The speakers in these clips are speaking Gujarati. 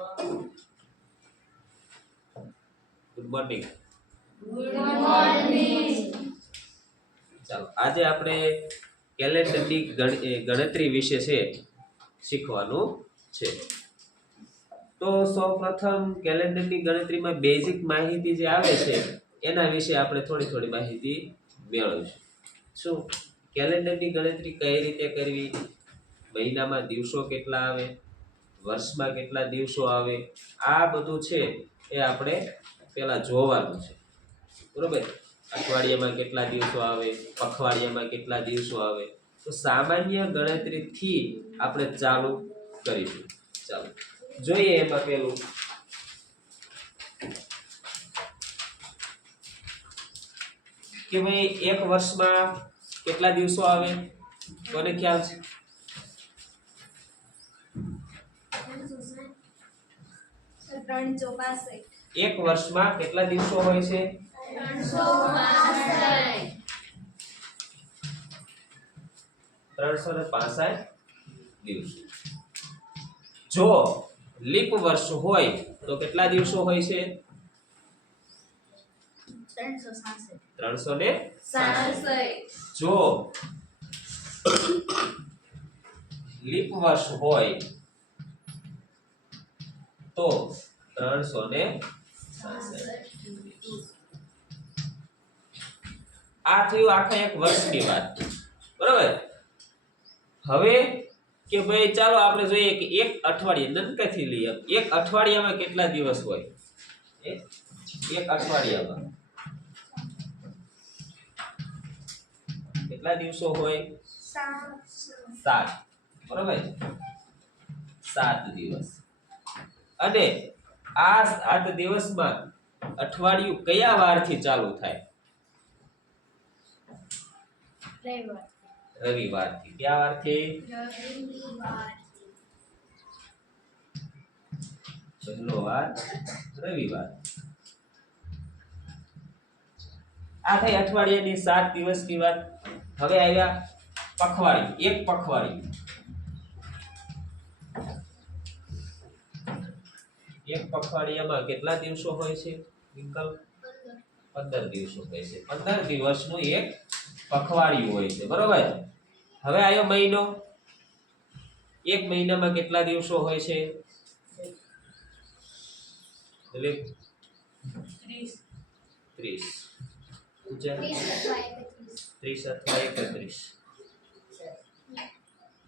Good morning. Good morning. ચાલો આજે આપણે કેલેન્ડરની ગણતરી વિશે છે શીખવાનું છે. તો સૌપ્રથમ કેલેન્ડરની ગણતરીમાં બેઝિક માહિતી જે આવે છે એના વિશે આપણે થોડી માહિતી મેળવીશું. શું કેલેન્ડરની ગણતરી કઈ રીતે કરવી, મહિનામાં દિવસો કેટલા આવે, વર્ષમાં કેટલા દિવસો આવે, આ બધું છે એ આપણે પહેલા જોવાનું છે. બરોબર? અઠવાડિયામાં કેટલા દિવસો આવે, પખવાડિયામાં કેટલા દિવસો આવે. તો સામાન્ય ગણતરીથી આપણે ચાલુ કરીશું. ચાલો જોઈએ એમાં પેલું કે ભાઈ એક વર્ષમાં કેટલા દિવસો આવે, કોને ખ્યાલ છે? એક વર્ષમાં કેટલા દિવસો હોય છે? 365 દિવસો. જો લીપ વર્ષ હોય તો કેટલા દિવસો હોય છે? 366. જો લીપ વર્ષ હોય તો 366. આ થયું આખા એક વર્ષની વાત. બરાબર? હવે કે ભાઈ ચાલો આપણે જોઈએ કે એક અઠવાડિયે નનકાથી લઈએ. એક અઠવાડિયામાં કેટલા દિવસ હોય? એક અઠવાડિયામાં કેટલા દિવસો હોય? 7. બરાબર? 7 દિવસ. અને આ 7 દિવસમાં અઠવાડિયું કયા વારથી ચાલુ થાય? રવિવારથી. કયા વારથી? પહેલો વાર રવિવાર. આ થઈ અઠવાડિયાની 7 દિવસની વાત. હવે આવ્યા પખવાડિયું. એક પખવાડિયું. એક પખવાડિયામાં કેટલા દિવસો હોય છે? વિકલ્પ 15 દિવસો હોય છે. 15 દિવસનું એક પખવાડિયું હોય છે. બરોબર? હવે આવ્યો મહિનો. એક મહિનામાં કેટલા દિવસો હોય છે? 30. 30 અથવા 31.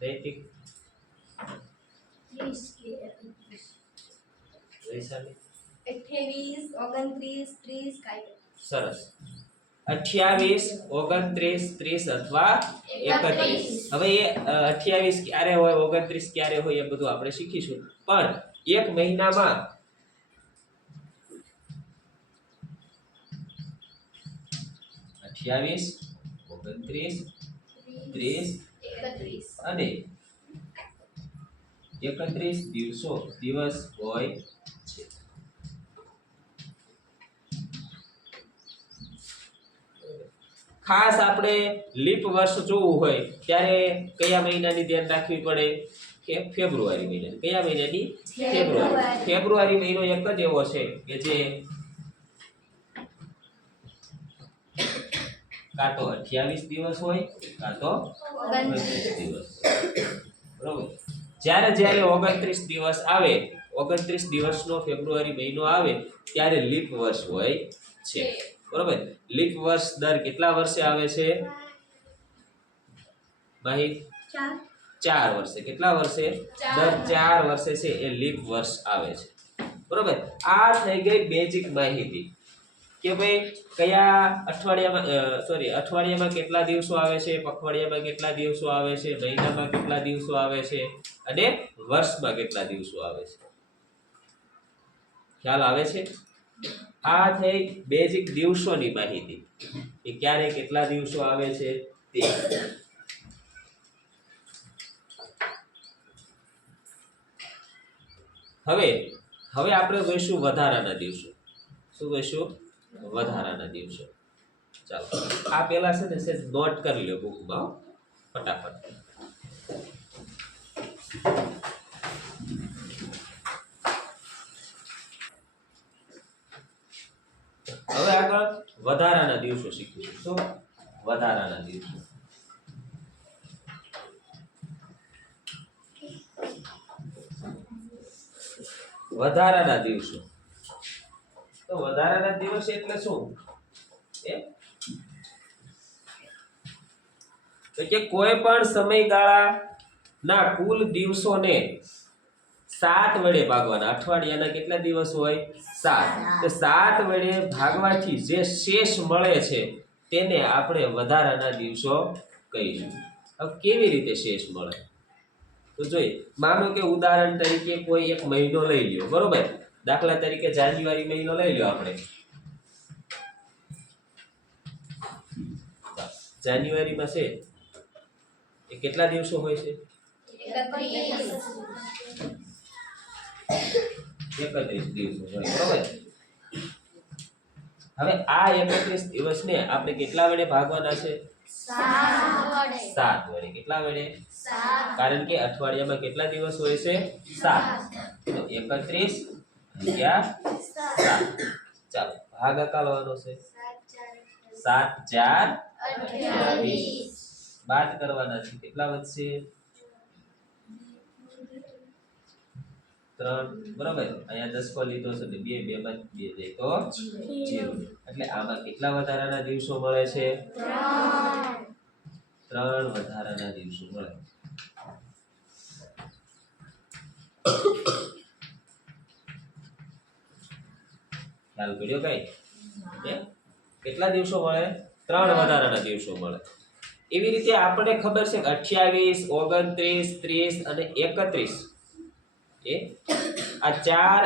નૈતિક વૈશાલી 28, 29, 30 કાંઈ. સરસ. 28, 29, 30 અથવા 31. હવે એ 28 ક્યારે હોય, 29 ક્યારે હોય એ બધું આપણે શીખીશું. પણ એક મહિનામાં 28, 29, 30 અને 31 દિવસ હોય છે. ખાસ આપણે લીપ વર્ષ જોવું હોય ત્યારે કયા મહિનાની ધ્યાન રાખવી પડે? કે ફેબ્રુઆરી મહિના. કયા મહિનાની? ફેબ્રુઆરી. ફેબ્રુઆરી મહિનો એક જ એવો છે કે જે કાં તો 28 દિવસ હોય કાં તો 29 દિવસ. બરોબર? જ્યારે 29 દિવસ આવે, 29 દિવસનો ફેબ્રુઆરી મહિનો આવે ત્યારે લીપ વર્ષ હોય છે. બરોબર? લીપ વર્ષ દર કેટલા વર્ષે આવે છે? માહિત 4 વર્ષે. કેટલા વર્ષે? દર 4 વર્ષે છે એ લીપ વર્ષ આવે છે. બરોબર? આ થઈ ગઈ બેઝિક માહિતી કે ભાઈ કયા અઠવાડિયામાં કેટલા દિવસો આવે છે, પખવાડિયામાં કેટલા દિવસો આવે છે, મહિનામાં કેટલા દિવસો આવે છે અને વર્ષમાં કેટલા દિવસો આવે છે. ખ્યાલ આવે છે? આ થઈ બેઝિક દિવસોની માહિતી કે ક્યારે કેટલા દિવસો આવે છે તે. હવે આપણે જોઈશું વધારાના દિવસો. શું જોઈશું? વધારાના દિવસો. ચાલો આ પેલા છે ને સેજ નોટ કરી લો બુકમાં ફટાફટ. દિવસો શીખીશું. શું? વધારાના દિવસો. વધારાના દિવસો. તો વધારાના દિવસ એટલે શું? તો કે કોઈ પણ સમયગાળાના કુલ દિવસોને 7 વડે ભાગવાના. અઠવાડિયાના કેટલા દિવસ હોય? 7. તો 7 વડે ભાગવાથી જે શેષ મળે છે તેને આપણે વધારાના દિવસો કહીશું. હવે કેવી રીતે શેષ મળે? તો જોઈએ, માનો કે ઉદાહરણ તરીકે કોઈ એક મહિનો લઈ લ્યો, બરોબર? દાખલા તરીકે જાન્યુઆરી મહિનો લઈ લ્યો આપણે. જાન્યુઆરીમાં છે એ કેટલા દિવસો હોય છે? 31 દિવસો હોય, બરોબર? હવે આ 31 દિવસને આપણે કેટલા વડે ભાગવાના છે? 7 વડે. કેટલા વડે? કારણ કે અઠવાડિયામાં કેટલા દિવસ હોય છે? 7. તો 31 ભાગ્યા 7. ચાલો ભાગાકાર લેવાનો છે. 7 4 28. બાદ કરવાના છે. કેટલા વધશે? 3. બરોબર? અહીંયા 10 લીધો છે એટલે 2 માં 2 જાય તો 0. એટલે આમાં કેટલા વધારાના દિવસો મળે છે? 3 વધારાના દિવસો મળે. ખ્યાલ પડ્યો કઈ? કેટલા દિવસો મળે? 3 વધારાના દિવસો મળે. એવી રીતે આપણને ખબર છે કે 28, 29, 30 અને 31 આ 4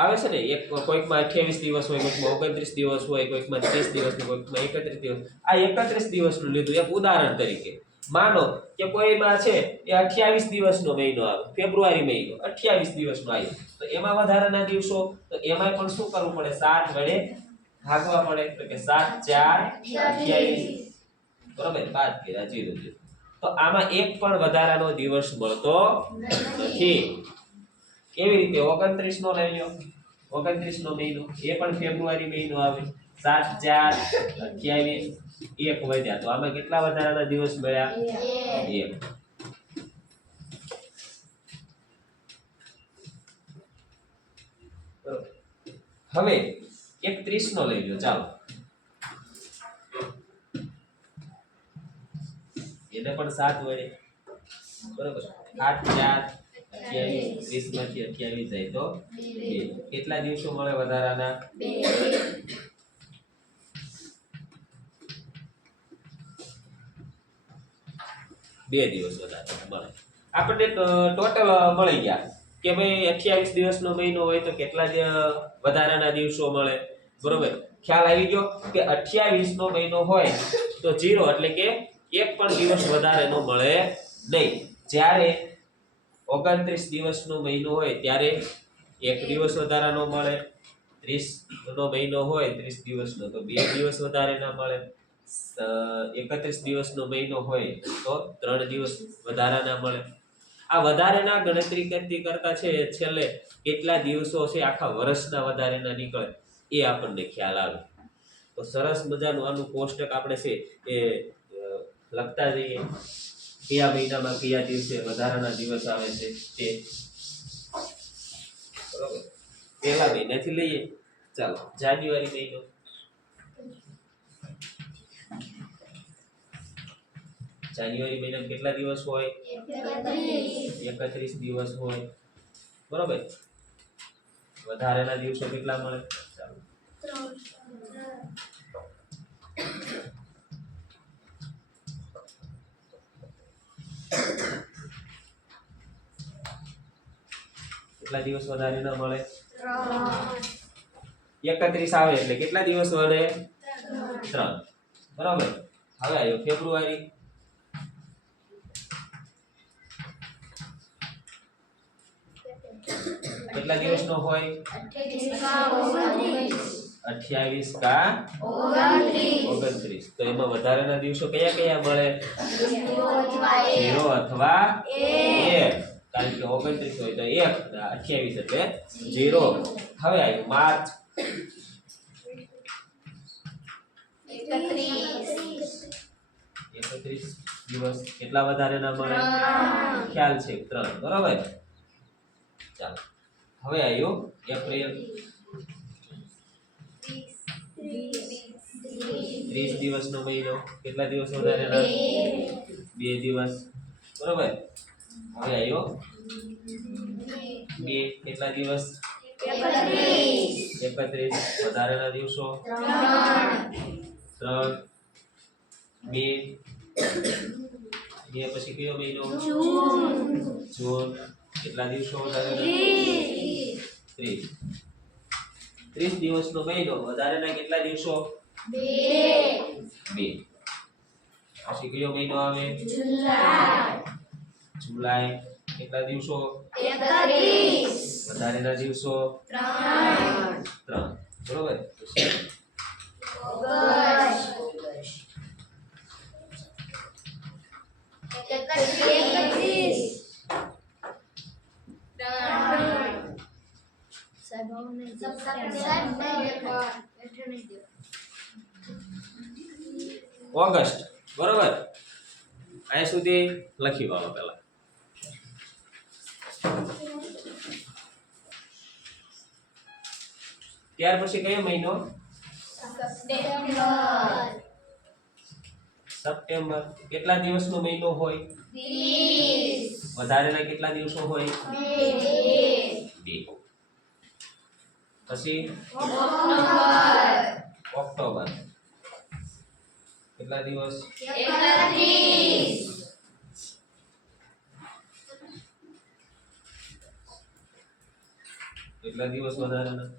આવે છે ને. એક કોઈકમાં 28 દિવસ હોય, કોઈકમાં 29 દિવસ હોય, કોઈકમાં 30 દિવસ હોય, કોઈકમાં 31 દિવસ. આ 31 દિવસનું લીધું એક ઉદાહરણ તરીકે. માનો કે કોઈમાં છે એ 28 દિવસનો મહિનો આવે, ફેબ્રુઆરી મહિનો 28 દિવસનો આવ્યો, તો એમાં વધારાના દિવસો, તો એમાં પણ શું કરવું પડે? 7 વડે ભાગવા પડે. તો કે 7 4 28. બરોબર? બાદ કર્યા 0 0. તો આમાં એક પણ વધારાનો દિવસ મળતો નથી. કેવી રીતે? 29 નો લઈ લો. 29 નો મહિનો એ પણ ફેબ્રુઆરી મહિનો આવે. 7 4 28. 1 વધ્યા, તો આમાં કેટલા વધારાના દિવસ મળ્યા? 1. હવે એક 30 નો લઈ લો. ચાલો એને પણ 7 વડે. બરોબર? 7 4 28. 30 માંથી 28 જાય તો 2. કેટલા દિવસો મળે વધારાના? 2 દિવસ વધારાના મળે. આપણને ટોટલ મળી ગયા કે ભાઈ 28 દિવસનો મહિનો હોય તો કેટલા વધારાના દિવસો મળે. બરોબર? ખ્યાલ આવી ગયો કે 28 નો મહિનો હોય તો 0, એટલે કે એક પણ દિવસ વધારે નો મળે નહીં. જ્યારે 29 દિવસનો મહિનો હોય ત્યારે એક દિવસ વધારાનો મળે. 30 નો મહિનો હોય 30 દિવસનો તો 2 દિવસ વધારે ના મળે. 31 દિવસનો મહિનો હોય તો 3 દિવસ વધારાના મળે. આ વધારેના ગણતરી કરતા છે છેલ્લે કેટલા દિવસો છે આખા વર્ષના વધારેના નીકળે એ આપણને ખ્યાલ આવે. તો સરસ મજાનું આનું કોષ્ટક આપણે છે એ લખતા જઈએ. કયા મહિનામાં કયા દિવસે વધારાના દિવસ આવે છે તે. બરોબર? પહેલા મહિનાથી લઈએ. ચાલો જાન્યુઆરી મહિનો. જાન્યુઆરી મહિનામાં કેટલા દિવસ હોય? 31 દિવસ હોય. બરોબર? વધારાના દિવસો કેટલા મળે? ચાલો 3. કેટલા દિવસ વધારે ના મળે? 31 આવે એટલે કેટલા દિવસ વધે? 3. બરાબર? હવે આવ્યો ફેબ્રુઆરી. કેટલા દિવસનો હોય? 28 કા 29. તો એમાં વધારાના દિવસો કયા કયા મળે? 0 અથવા 1. કારણ કે 29 હોય તો 1, 28 એટલે 0. હવે આવ્યું માર્ચ. 31 દિવસ કેટલા વધારેના મળે? ખ્યાલ છે 3, બરોબર. ચાલો હવે આવ્યો એપ્રિલ. 30 દિવસનો મહિનો કેટલા દિવસ વધારેના? 2 દિવસ, બરોબર. હવે આવ્યો મે કેટલા દિવસ? 31 વધારેના દિવસો 3. મે પછી કયો મહિનો? જૂન કેટલા દિવસો વધારેના? 30 દિવસનો મહિનો વધારેના કેટલા દિવસો? 2. પછી કયો મહિનો આવે? જુલાઈ કેટલા દિવસો? વધારેના દિવસો 3, બરોબર. ઓગસ્ટ, બરોબર. અહીં સુધી લખી વાળો પેલા. ત્યાર પછી કયો મહિનો? સપ્ટેમ્બર કેટલા દિવસનો મહિનો હોય? વધારેના કેટલા દિવસો હોય? 2. પછી ઓક્ટોબર કેટલા દિવસ? કેટલા દિવસ વધારેના?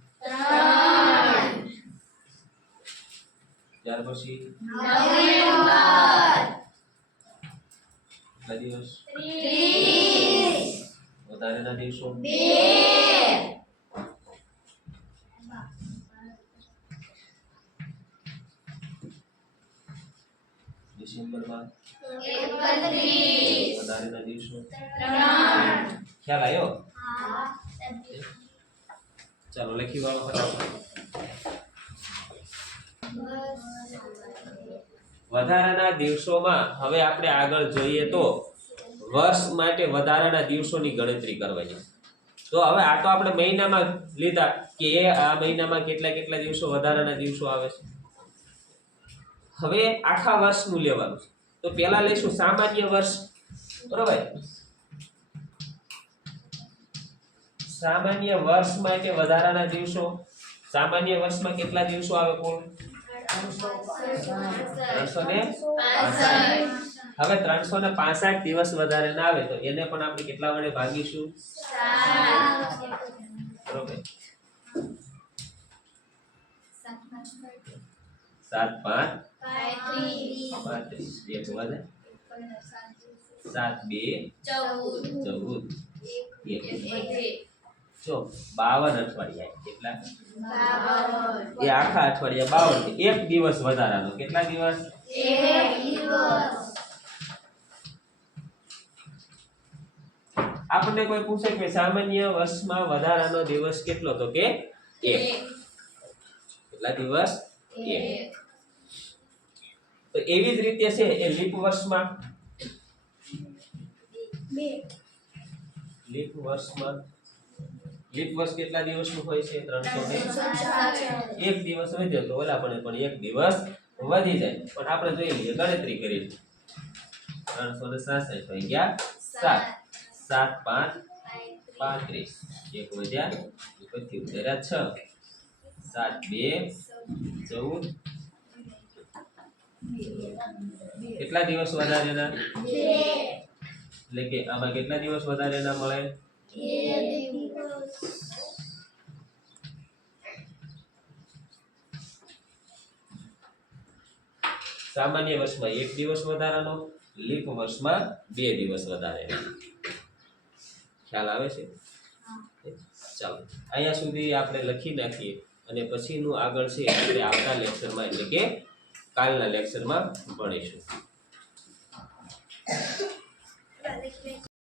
ત્યાર પછી કેટલા દિવસ? વધારેના દિવસો 2. ડિસેમ્બરમાં વધારેના દિવસો 3. ખ્યાલ આવ્યો? ચાલો લખી વાળો ફટાફટ. વધારાના દિવસોમાં હવે આપણે આગળ જોઈએ તો વર્ષ માટે વધારાના દિવસોની ગણતરી કરવાની. તો હવે આ તો આપણે મહિનામાં લીધા કે આ મહિનામાં કેટલા દિવસો વધારાના દિવસો આવે છે. હવે આખા વર્ષનું લેવાનું છે. તો પહેલા લઈશું સામાન્ય વર્ષ, બરોબર. સામાન્ય વર્ષ માટે વધારાના દિવસો. સામાન્ય વર્ષમાં કેટલા દિવસો આવે કુલ? 365. હવે 365 દિવસ વધારે ના આવે તો એને પણ આપણે કેટલા વડે ભાગીશું? 7. બરોબર. 7 5 35. 7 2 14. જો 52 અઠવાડિયા કેટલા? એ આખા અઠવાડિયા 52. એક દિવસ વધારાનો કેટલા દિવસ? 1 દિવસ. આપણને કોઈ પૂછે કે સામાન્ય વર્ષમાં વધારાનો દિવસ કેટલો? તો કે 1. કેટલા દિવસ? 1. તો એવી જ રીતે છે એ લીપ વર્ષમાં. લીપ વર્ષ કેટલા દિવસનું હોય છે? 365. એક દિવસ વધ્યો તો ઓલા પણ 1 દિવસ વધી જાય. પણ આપણે જોઈ લઈએ, ગણતરી કરી 366 થઈ ગયા 7. 7 5 35. એક વધ્યા પછી ઉતર્યા 6. 7 2 14. કેટલા દિવસ વધારેના? 2. એટલે કે આમાં કેટલા દિવસ વધારેના મળે? 2 દિવસ. સામાન્ય વર્ષમાં 1 દિવસ વધારાનો, લીપ વર્ષમાં 2 દિવસ વધારેનો. ખ્યાલ આવે છે? ચાલો અહીંયા સુધી આપણે લખી નાખીએ અને પછીનું આગળ છે આપણે આવતા લેક્ચરમાં એટલે કે કાલના લેક્ચરમાં ભણીશું.